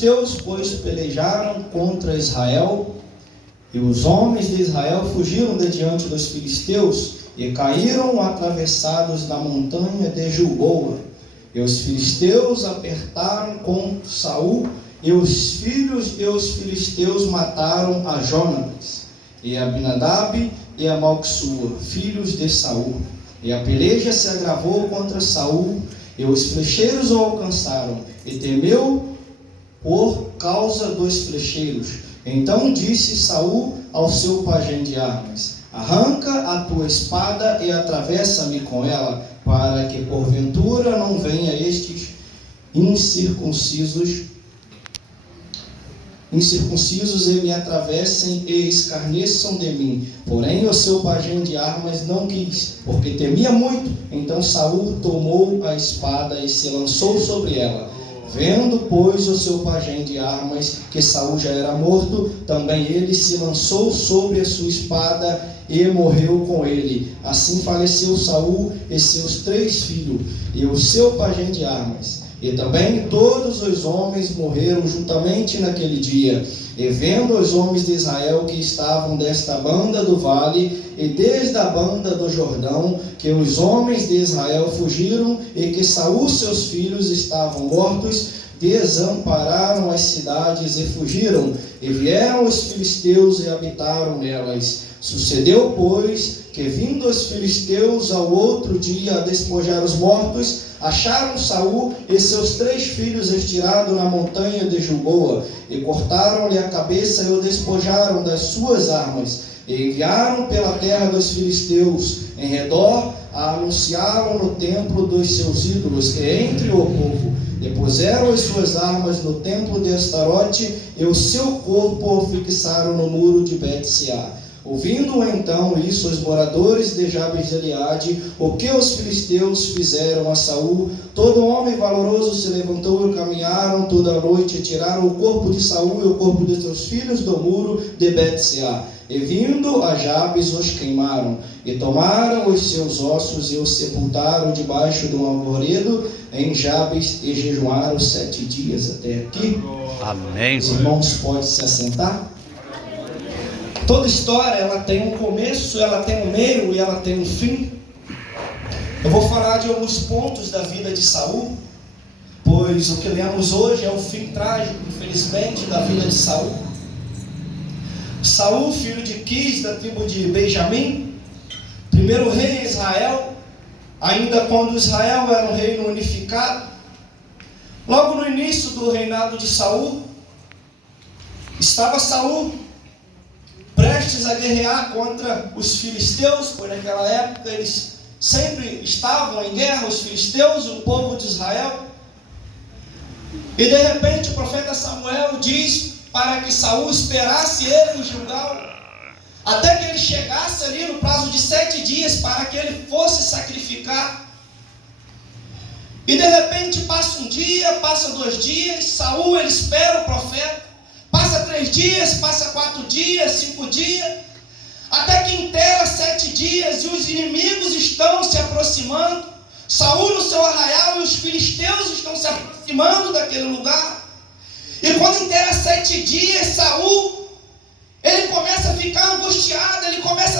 filisteus, pois, pelejaram contra Israel, e os homens de Israel fugiram de diante dos filisteus, e caíram atravessados da montanha de Gilboa. E os filisteus apertaram contra Saul, e os filhos e os filisteus mataram a Jonatas, e a Abinadab e a Malquissua, filhos de Saul. E a peleja se agravou contra Saul, e os flecheiros o alcançaram, e temeu por causa dos flecheiros. Então disse Saul ao seu pajem de armas: arranca a tua espada e atravessa-me com ela, para que porventura não venha estes incircuncisos e me atravessem e escarneçam de mim. Porém o seu pajem de armas não quis, porque temia muito. Então Saul tomou a espada e se lançou sobre ela. Vendo, pois, o seu pajem de armas que Saul já era morto, também ele se lançou sobre a sua espada e morreu com ele. Assim faleceu Saul e seus 3 filhos, e o seu pajem de armas. E também todos os homens morreram juntamente naquele dia. E vendo os homens de Israel que estavam desta banda do vale e desde a banda do Jordão, que os homens de Israel fugiram e que Saul e seus filhos estavam mortos, desampararam as cidades e fugiram. E vieram os filisteus e habitaram nelas. Sucedeu, pois, que vindo os filisteus ao outro dia a despojar os mortos, acharam Saul e seus 3 filhos estirados na montanha de Gilboa, e cortaram-lhe a cabeça e o despojaram das suas armas, e enviaram pela terra dos filisteus em redor a anunciá-lo no templo dos seus ídolos, e entre o povo. Depuseram as suas armas no templo de Astarote, e o seu corpo o fixaram no muro de Bet-seá. Ouvindo então isso os moradores de Jabes de Gileade, o que os filisteus fizeram a Saul, todo homem valoroso se levantou e caminharam toda a noite e tiraram o corpo de Saul e o corpo de seus filhos do muro de Bet-seá. E vindo a Jabes os queimaram, e tomaram os seus ossos e os sepultaram debaixo de um arvoredo em Jabes, e jejuaram 7 dias. Até aqui. Amém. Os irmãos podem se assentar. Toda história, ela tem um começo, ela tem um meio e ela tem um fim. Eu vou falar de alguns pontos da vida de Saul, pois o que lemos hoje é o fim trágico, infelizmente, da vida de Saul. Saul, filho de Quis, da tribo de Benjamim, primeiro rei em Israel, ainda quando Israel era um reino unificado. Logo no início do reinado de Saul, estava Saul prestes a guerrear contra os filisteus, pois naquela época eles sempre estavam em guerra, os filisteus, o povo de Israel. E de repente o profeta Samuel diz para que Saul esperasse ele em Gilgal, até que ele chegasse ali no prazo de 7 dias, para que ele fosse sacrificar. E de repente passa um dia, passa 2 dias, Saul ele espera o profeta, passa 3 dias, passa 4 dias, 5 dias, até que inteira 7 dias, e os inimigos estão se aproximando. Saul no seu arraial e os filisteus estão se aproximando daquele lugar. E quando inteira 7 dias, Saul, ele começa a ficar angustiado, ele começa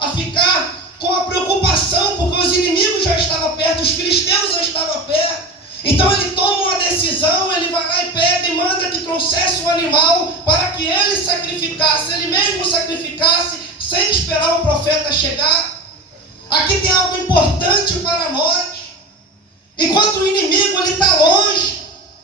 a ficar com a preocupação, porque os inimigos já estavam perto, os filisteus já estavam perto. Então ele toma uma decisão, ele vai lá e pega e manda que trouxesse um animal para que ele sacrificasse, ele mesmo sacrificasse, sem esperar o profeta chegar. Aqui tem algo importante para nós. Enquanto o inimigo ele está longe,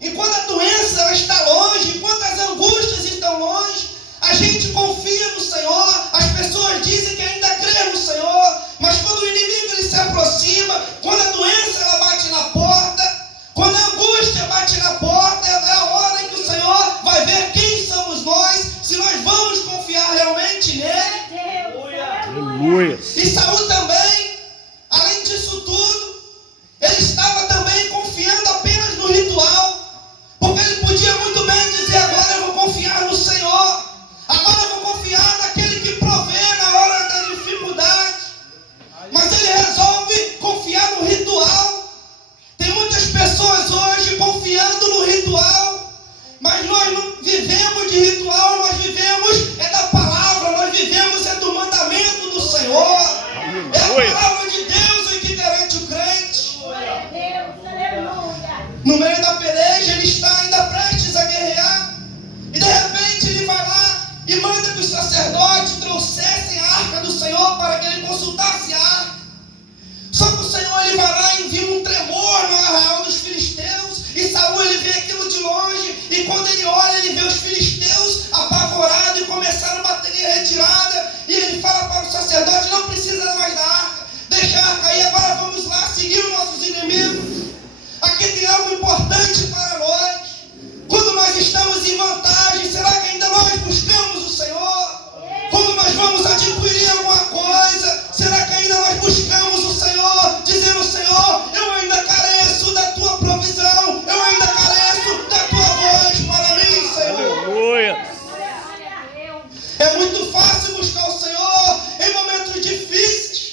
enquanto a doença ela está longe, enquanto as angústias estão longe, a gente confia no Senhor. As pessoas dizem que ainda crê no Senhor, mas quando o inimigo ele se aproxima, quando a doença ela bate na porta, quando a angústia bate na porta, é a hora em que o Senhor vai ver quem somos nós, se nós vamos confiar realmente nele. Aleluia. E Saul também, além disso tudo, ele estava também confiando apenas no ritual, porque vivemos de ritual, nós vivemos da palavra, nós vivemos do mandamento do Senhor. É a palavra de Deus que garante o crente. No meio da peleja, ele está ainda prestes a guerrear. E de repente ele vai lá e manda que os sacerdotes trouxessem a arca do Senhor para que ele consultasse a arca. Só que o Senhor ele vai lá e envia um tremor no arraial dos filisteus. E Saul ele vê aquilo de longe. E quando ele olha, ele vê os filisteus apavorados e começaram a bater em retirada. E ele fala para o sacerdote: não precisa mais da arca, deixa a arca aí, agora vamos lá seguir os nossos inimigos. Aqui tem algo importante para nós. Quando nós estamos em vantagem, será que ainda nós buscamos o Senhor? Quando nós vamos adquirir alguma coisa, será que ainda nós buscamos o Senhor? Dizendo: Senhor, eu ainda careço da tua provisão, eu ainda careço da tua voz para mim, Senhor. Aleluia. É muito fácil buscar o Senhor em momentos difíceis,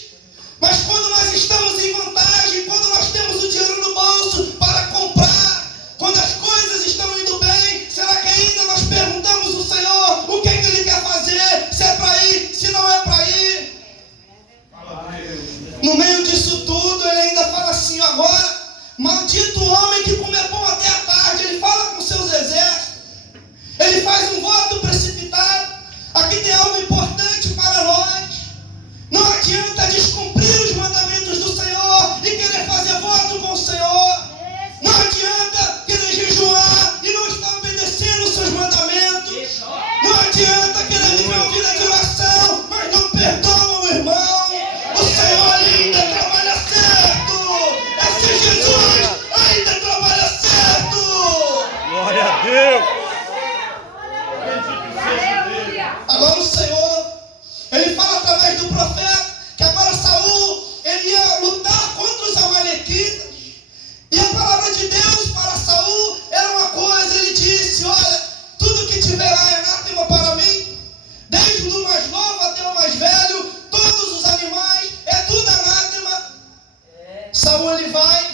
mas quando nós estamos em vantagem, quando nós temos o dinheiro no bolso para comprar, quando as coisas estão indo bem, será que ainda nós perguntamos ao Senhor o que é que Ele quer fazer? Se é para ir, se não é para ir? No meio disso tudo, ele ainda fala assim: agora, maldito o homem que come pão até a tarde. Ele fala com seus exércitos, ele faz um voto precipitado. Aqui tem algo importante para nós. Não adianta descumprir os mandamentos do Senhor e querer fazer voto com o Senhor. Não adianta querer jejuar e não estar obedecendo os seus mandamentos. Não adianta querer viver uma vida de oração, mas não perdoa o irmão. O Senhor ainda trabalha certo. Esse Jesus ainda trabalha certo. Glória a Deus. Agora o Senhor, ele fala através do profeta que agora Saul, ele ia lutar contra os amalequitas. E a palavra de Deus para Saul era uma coisa. Ele disse: olha, tudo que tiverá é anátema para mim, desde o mais novo até o mais velho, todos os animais, é tudo anátema. Saul ele vai,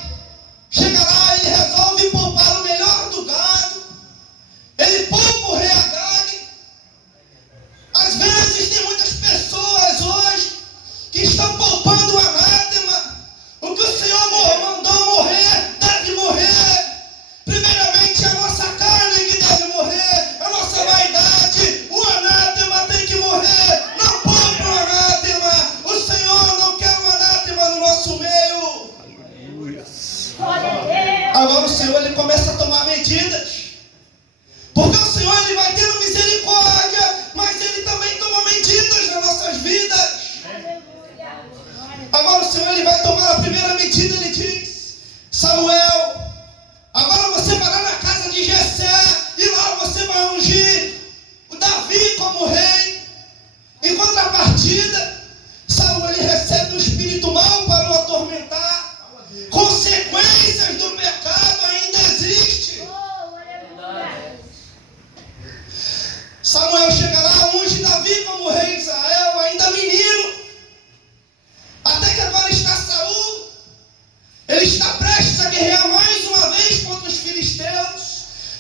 chega lá, ele resolve poupar o melhor do gado. Ele poupa o rei Agag. Às vezes tem muitas pessoas hoje que estão poupando o anátema. O que o Senhor mandou morrer, deve morrer. Primeiramente a nossa carne que deve morrer, a nossa vaidade. O anátema tem que morrer. Não poupa o anátema. O Senhor não quer o anátema no nosso meio. Agora o Senhor ele começa a tomar medidas. Porque o Senhor ele vai tendo misericórdia, mas ele também toma medidas nas nossas vidas. Agora o Senhor ele vai tomar a primeira medida. Ele diz: Samuel, agora você vai lá na casa de Jessé e lá você vai ungir o Davi como rei. Em contrapartida, Saul ele recebe um espírito mau para o atormentar. Consequências do pecado ainda existem. Samuel chega lá, unge Davi como rei de Israel, ainda menino. Até que agora está Saul. Ele está prestes a guerrear mais uma vez contra os filisteus.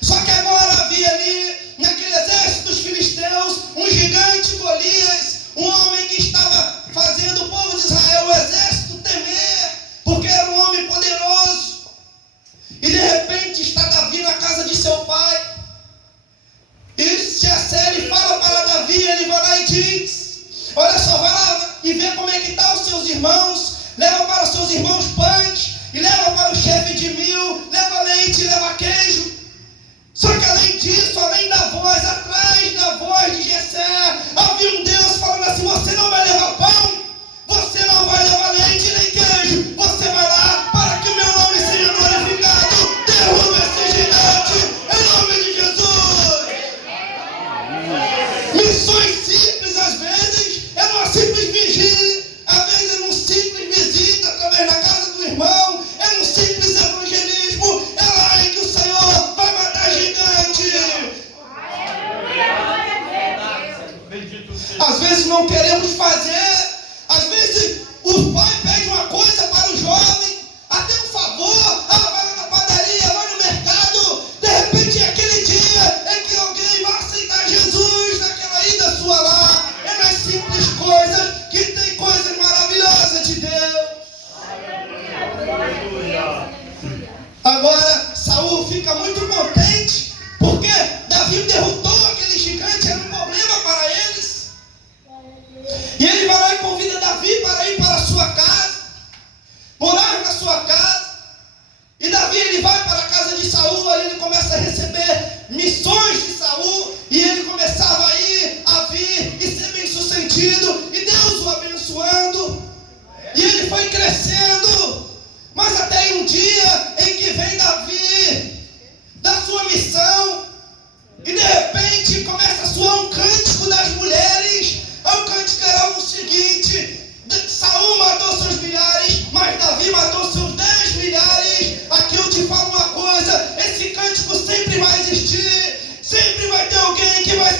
Só que agora havia ali, naquele exército dos filisteus, um gigante Golias, um homem que estava fazendo o povo de Israel, o exército, temer, porque era um homem poderoso. E de repente está Davi na casa de seu pai. E Jessé ele fala para Davi, ele vai lá e diz: olha só, vai lá e vê como é que estão os seus irmãos. Leva para os seus irmãos pães, e leva para o chefe de 1000, leva leite, leva queijo. Só que além disso, além da voz, atrás da voz de Jessé, havia um Deus falando assim: você não vai levar pão, você não vai levar leite nem queijo, você vai lá para que o meu nome seja glorificado. Derruba esse gigante em nome de Jesus. Missões simples às vezes é uma simples vigília, às vezes é uma simples visita através da casa do irmão, é um simples evangelismo. É lá em que o Senhor vai matar gigante. Às vezes não queremos fazer, às vezes o pai pede uma coisa para o jovem, até um favor, vai lá na padaria, vai no mercado, de repente é aquele dia em que alguém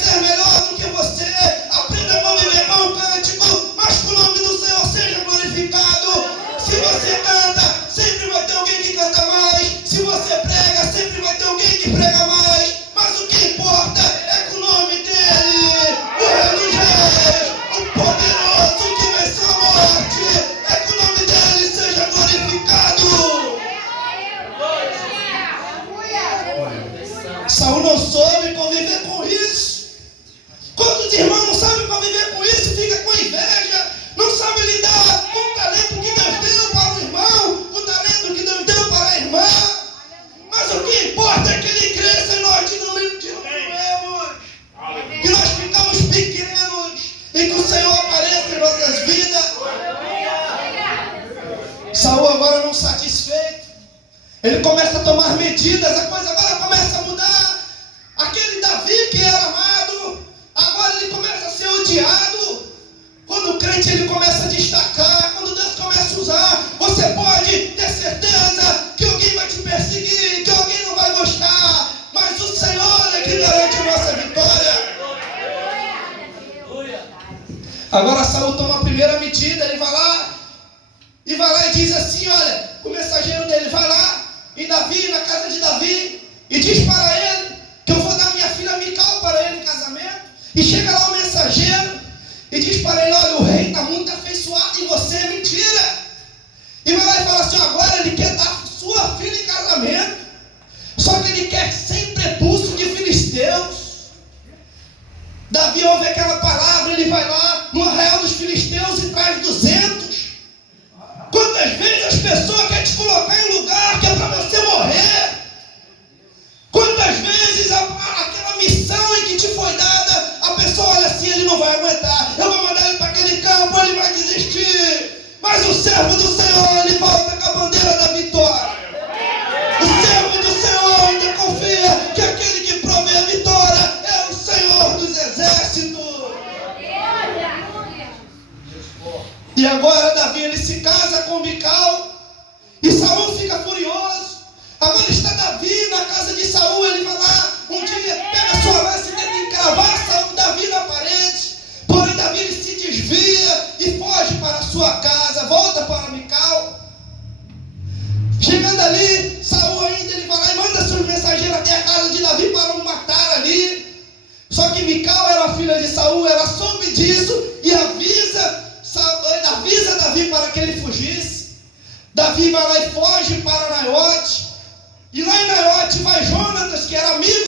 ser melhor do que você. Aprenda a conviver com o cântico, mas que o nome do Senhor seja glorificado. Se você canta, sempre vai ter alguém que canta mais. Se você prega, sempre vai ter alguém que prega mais. Mas o que importa é que o nome dele, o Rei dos Reis, o poderoso que venceu a morte, é que o nome dele seja glorificado. Saul não soube conviver com isso. Quantos irmãos não sabem conviver com isso e fica com inveja? Não sabe lidar com o talento que Deus deu para o irmão, o talento que Deus deu para a irmã. Mas o que importa é que ele cresça e nós diminuímos, que nós ficamos pequenos e que o Senhor apareça em nossas vidas. Saul agora não satisfeito, ele começa a tomar medidas, a coisa agora começa a mudar. Aquele Davi que era amado, agora ele começa a ser odiado. Quando o crente ele começa a destacar, quando Deus começa a usar, você pode ter certeza que alguém vai te perseguir, que alguém não vai gostar, mas o Senhor é que garante a nossa vitória. Agora Saul toma a primeira medida, ele vai lá e diz assim, olha, o mensageiro dele vai lá em Davi, na casa de Davi, e diz para ele que eu vou dar minha filha Mical para ele em casamento. E chega lá o mensageiro e diz para ele, olha, o rei está muito afeiçoado em você, é mentira. E vai lá e fala assim, agora ele quer dar sua filha em casamento, só que ele quer sem prepúcio de filisteus. Davi ouve aquela palavra, ele vai lá no arraial dos filisteus e traz 200. Quantas vezes as pessoas querem te colocar em lugar que é para você morrer? Quantas vezes aquela missão em que te foi dada, a pessoa olha assim, ele não vai aguentar, eu vou mandar ele para aquele campo, ele vai desistir. Mas o servo do Senhor, ele volta com a bandeira da vitória. O servo do Senhor ainda confia que aquele que provê a vitória é o Senhor dos exércitos. E agora Davi ele se casa com Mical e Saul fica furioso. Agora está Davi na casa de Saul, ele vai lá, um dia pega sua lança e tenta encravar Davi na parede. Porém Davi ele se desvia e foge para a sua casa, volta para Mical. Chegando ali, Saul ainda ele vai lá e manda seus mensageiros até a casa de Davi para o matar ali. Só que Mical era a filha de Saul, ela soube disso e avisa Davi para que ele fugisse. Davi vai lá e foge para Naiote. E lá em Naiote vai Jonatas, que era amigo